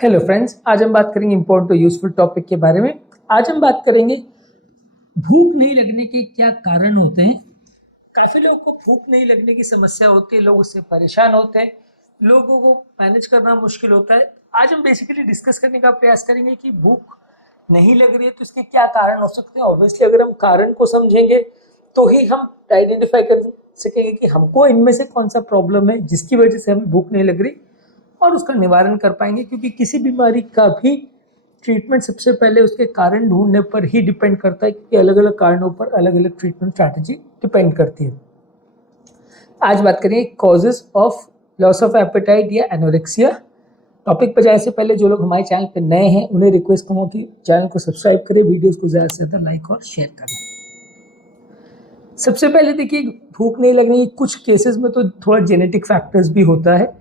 Hello friends, आज हम बात करेंगे इम्पोर्टेंट और यूजफुल टॉपिक के बारे में। आज हम बात करेंगे भूख नहीं लगने के क्या कारण होते हैं। काफ़ी लोगों को भूख नहीं लगने की समस्या होती है, लोग उससे परेशान होते हैं, लोगों को मैनेज करना मुश्किल होता है। आज हम बेसिकली डिस्कस करने का प्रयास करेंगे कि भूख नहीं लग रही है तो इसके क्या कारण हो सकते हैं। ऑब्वियसली अगर हम कारण को समझेंगे तो ही हम आइडेंटिफाई कर सकेंगे कि हमको इनमें से कौन सा प्रॉब्लम है जिसकी वजह से हमें भूख नहीं लग रही, और उसका निवारण कर पाएंगे। क्योंकि किसी बीमारी का भी ट्रीटमेंट सबसे पहले उसके कारण ढूंढने पर ही डिपेंड करता है, क्योंकि अलग अलग कारणों पर अलग अलग ट्रीटमेंट स्ट्रैटेजी डिपेंड करती है। आज बात करेंगे causes of loss of appetite या एनोरेक्सिया। टॉपिक पर जाने से पहले जो लोग हमारे चैनल पर नए हैं उन्हें रिक्वेस्ट करूँगा कि चैनल को सब्सक्राइब करें, वीडियोस को ज़्यादा से ज़्यादा लाइक और शेयर करें। सबसे पहले देखिए, भूख नहीं लगने की कुछ केसेस में तो थोड़ा जेनेटिक फैक्टर्स भी होता है।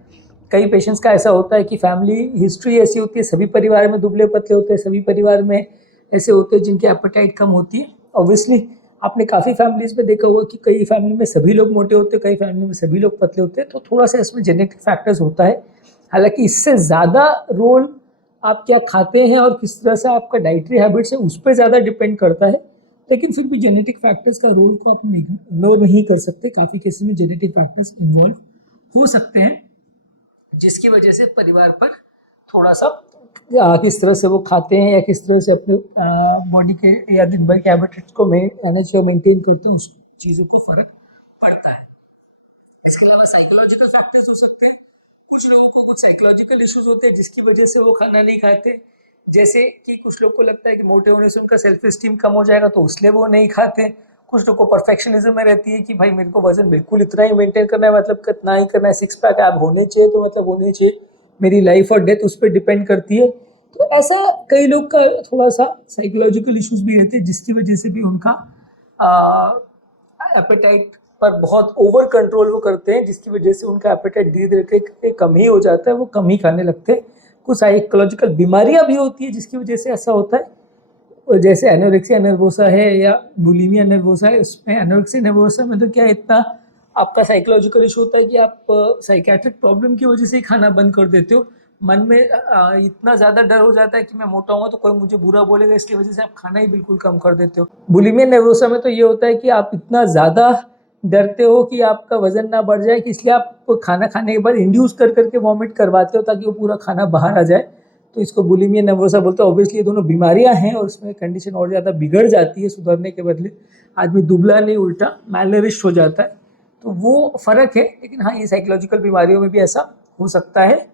कई पेशेंट्स का ऐसा होता है कि फैमिली हिस्ट्री ऐसी होती है, सभी परिवार में दुबले पतले होते हैं, सभी परिवार में ऐसे होते हैं जिनकी एपेटाइट कम होती है। ऑब्वियसली आपने काफ़ी फैमिलीज में देखा होगा कि कई फैमिली में सभी लोग मोटे होते हैं, कई फैमिली में सभी लोग पतले होते हैं, तो थोड़ा सा इसमें जेनेटिक फैक्टर्स होता है। हालांकि इससे ज़्यादा रोल आप क्या खाते हैं और किस तरह से आपका डाइटरी हैबिट्स है उस पर ज़्यादा डिपेंड करता है। लेकिन फिर भी जेनेटिक फैक्टर्स का रोल को आप इग्नोर नहीं कर सकते। काफ़ी केसेस में जेनेटिक फैक्टर्स इन्वॉल्व हो सकते हैं, जिसकी वजह से परिवार पर थोड़ा सा किस तरह से वो खाते हैं या किस तरह से अपने बॉडी के या दिन भर के हैबिटेट्स को मैनेज या मेंटेन करते हैं, उस चीज़ों को फर्क पड़ता है। इसके अलावा साइकोलॉजिकल फैक्टर्स हो सकते हैं। कुछ लोगों को कुछ साइकोलॉजिकल इश्यूज होते हैं जिसकी वजह से वो खाना नहीं खाते। जैसे कि कुछ लोग को लगता है कि मोटे होने से उनका सेल्फ स्टीम कम हो जाएगा तो इसलिए वो नहीं खाते। कुछ लोग को परफेक्शनिज्म में रहती है कि भाई मेरे को वजन बिल्कुल इतना ही मेंटेन करना है, मतलब कितना ही करना है, सिक्स पैक ऐप होने चाहिए तो मतलब होने चाहिए, मेरी लाइफ और डेथ उस पर डिपेंड करती है। तो ऐसा कई लोग का थोड़ा सा साइकोलॉजिकल इश्यूज भी रहते हैं जिसकी वजह से भी उनका एपेटाइट पर बहुत ओवर कंट्रोल वो करते हैं, जिसकी वजह से उनका एपेटाइट धीरे धीरे कम ही हो जाता है, वो कम ही खाने लगते हैं। कुछ साइकोलॉजिकल बीमारियां भी होती है जिसकी वजह से ऐसा होता है, जैसे एनोरेक्सिया नर्वोसा है या बुलिमिया नर्वोसा है। उसमें एनोरेक्सिया नर्वोसा में तो क्या इतना आपका साइकोलॉजिकल इशू होता है कि आप साइकेट्रिक प्रॉब्लम की वजह से ही खाना बंद कर देते हो। मन में इतना ज़्यादा डर हो जाता है कि मैं मोटा हूँ तो कोई मुझे बुरा बोलेगा, इसकी वजह से आप खाना ही बिल्कुल कम कर देते हो। बुलिमिया नर्वोसा में तो ये होता है कि आप इतना ज़्यादा डरते हो कि आपका वजन ना बढ़ जाए, कि इसलिए आप खाना खाने के बाद इंड्यूस कर करके वॉमिट करवाते हो ताकि वो पूरा खाना बाहर आ जाए। तो इसको बुलिमिया नर्वोसा बोलते हैं। ऑब्वियसली ये दोनों बीमारियां हैं और उसमें कंडीशन और ज़्यादा बिगड़ जाती है, सुधरने के बदले आदमी दुबला नहीं उल्टा मैलनरिश्ड हो जाता है। तो वो फ़र्क है। लेकिन हाँ, ये साइकोलॉजिकल बीमारियों में भी ऐसा हो सकता है।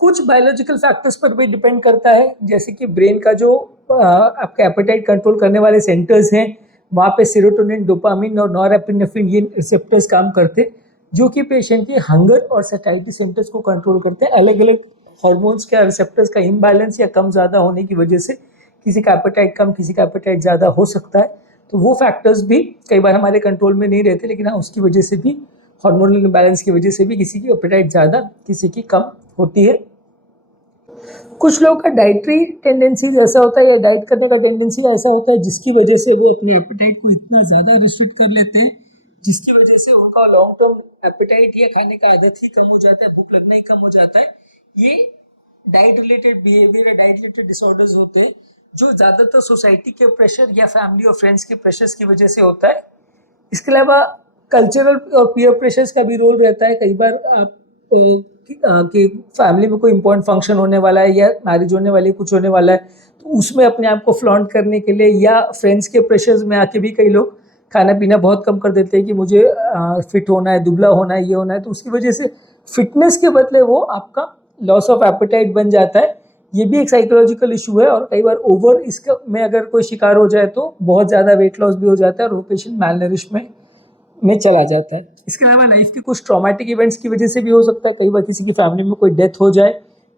कुछ बायोलॉजिकल फैक्टर्स पर भी डिपेंड करता है, जैसे कि ब्रेन का जो आपका एपेटाइट कंट्रोल करने वाले सेंटर्स हैं, वहाँ पे सेरोटोनिन, डोपामिन और नॉरएपिनेफ्रिन ये रिसेप्टर्स काम करते हैं, जो कि पेशेंट के हंगर और सैटिस्फैक्शन सेंटर्स को कंट्रोल करते हैं। अलग अलग हार्मोन्स के रिसेप्टर्स का इम्बैलेंस या कम ज़्यादा होने की वजह से किसी का एपेटाइट कम, किसी का एपेटाइट ज़्यादा हो सकता है। तो वो फैक्टर्स भी कई बार हमारे कंट्रोल में नहीं रहते, लेकिन हाँ, उसकी वजह से भी, हार्मोनल इम्बैलेंस की वजह से भी किसी की एपेटाइट ज़्यादा, किसी की कम होती है। कुछ लोगों का डाइटरी टेंडेंसीज ऐसा होता है या डाइट करने का टेंडेंसी ऐसा होता है जिसकी वजह से वो अपने एपेटाइट को इतना ज़्यादा रिस्ट्रिक्ट कर लेते हैं, जिसकी वजह से उनका लॉन्ग टर्म एपेटाइट या खाने का आदत ही कम हो जाता है, भूख लगना ही कम हो जाता है। ये डाइट रिलेटेड बिहेवियर या डाइट रिलेटेड डिसऑर्डर्स होते हैं, जो ज़्यादातर सोसाइटी के प्रेशर या फैमिली और फ्रेंड्स के प्रेशर्स की वजह से होता है। इसके अलावा कल्चरल और पीयर प्रेशर्स का भी रोल रहता है। कई बार आप कि फैमिली में कोई इंपॉर्टेंट फंक्शन होने वाला है या मैरिज होने वाली है, कुछ होने वाला है, तो उसमें अपने आप को फ्लॉन्ट करने के लिए या फ्रेंड्स के प्रेशर्स में आके भी कई लोग खाना पीना बहुत कम कर देते हैं कि मुझे फिट होना है, दुबला होना है, ये होना है। तो उसकी वजह से फिटनेस के बदले वो आपका लॉस ऑफ एपेटाइट बन जाता है। ये भी एक साइकोलॉजिकल इशू है, और कई बार ओवर इसका में अगर कोई शिकार हो जाए तो बहुत ज़्यादा वेट लॉस भी हो जाता है और वो पेशेंट मैलनरिश्ड में चला जाता है। इसके अलावा लाइफ के कुछ ट्रॉमेटिक इवेंट्स की वजह से भी हो सकता है। कई बार किसी की फैमिली में कोई डेथ हो जाए,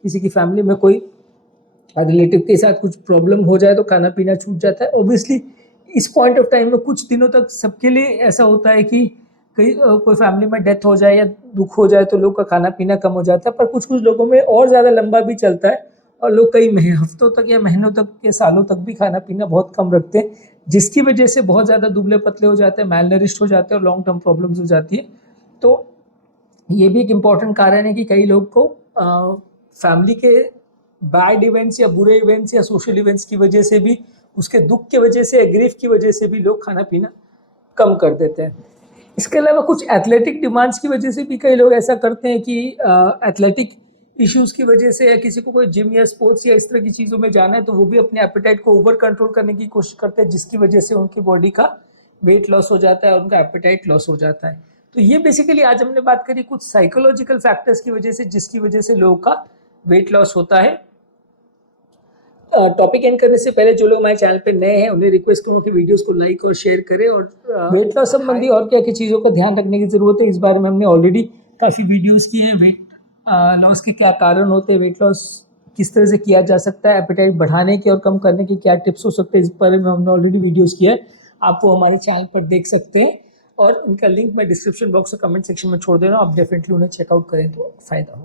किसी की फैमिली में कोई रिलेटिव के साथ कुछ प्रॉब्लम हो जाए तो खाना पीना छूट जाता है। ऑब्वियसली इस पॉइंट ऑफ टाइम में कुछ दिनों तक सबके लिए ऐसा होता है कि कोई फैमिली में डेथ हो जाए या दुख हो जाए तो लोग का खाना पीना कम हो जाता है, पर कुछ कुछ लोगों में और ज़्यादा लंबा भी चलता है और लोग कई हफ्तों तक या महीनों तक या सालों तक भी खाना पीना बहुत कम रखते हैं, जिसकी वजह से बहुत ज़्यादा दुबले पतले हो जाते हैं, मैलनरिश्ड हो जाते हैं और लॉन्ग टर्म प्रॉब्लम्स हो जाती है। तो ये भी एक इम्पॉर्टेंट कारण है कि कई लोग को फैमिली के बैड इवेंट्स या बुरे इवेंट्स या सोशल इवेंट्स की वजह से भी, उसके दुख की वजह से, ग्रीफ की वजह से भी लोग खाना पीना कम कर देते हैं। इसके अलावा कुछ एथलेटिक डिमांड्स की वजह से भी कई लोग ऐसा करते हैं कि एथलेटिक इश्यूज़ की वजह से, या किसी को कोई जिम या स्पोर्ट्स या इस तरह की चीज़ों में जाना है, तो वो भी अपने एपेटाइट को ओवर कंट्रोल करने की कोशिश करते हैं, जिसकी वजह से उनकी बॉडी का वेट लॉस हो जाता है और उनका एपेटाइट लॉस हो जाता है। तो ये बेसिकली आज हमने बात करी कुछ साइकोलॉजिकल फैक्टर्स की वजह से, जिसकी वजह से लोगों का वेट लॉस होता है। टॉपिक एंड करने से पहले जो लोग हमारे चैनल पे नए हैं उन्हें रिक्वेस्ट करूँगा कि वीडियोस को लाइक और शेयर करें, और वेट लॉस संबंधी और क्या क्या चीज़ों का ध्यान रखने की ज़रूरत है, इस बारे में हमने ऑलरेडी काफ़ी वीडियोस किए हैं। वेट लॉस के क्या कारण होते हैं, वेट लॉस किस तरह से किया जा सकता है, एपेटाइट बढ़ाने के और कम करने के क्या टिप्स हो सकते हैं, इस बारे में हमने ऑलरेडी वीडियोज़ किया है। आप वो हमारे चैनल पर देख सकते हैं, और उनका लिंक मैं डिस्क्रिप्शन बॉक्स और कमेंट सेक्शन में छोड़ दे रहा हूँ। आप डेफिनेटली उन्हें चेकआउट करें तो फ़ायदा हो।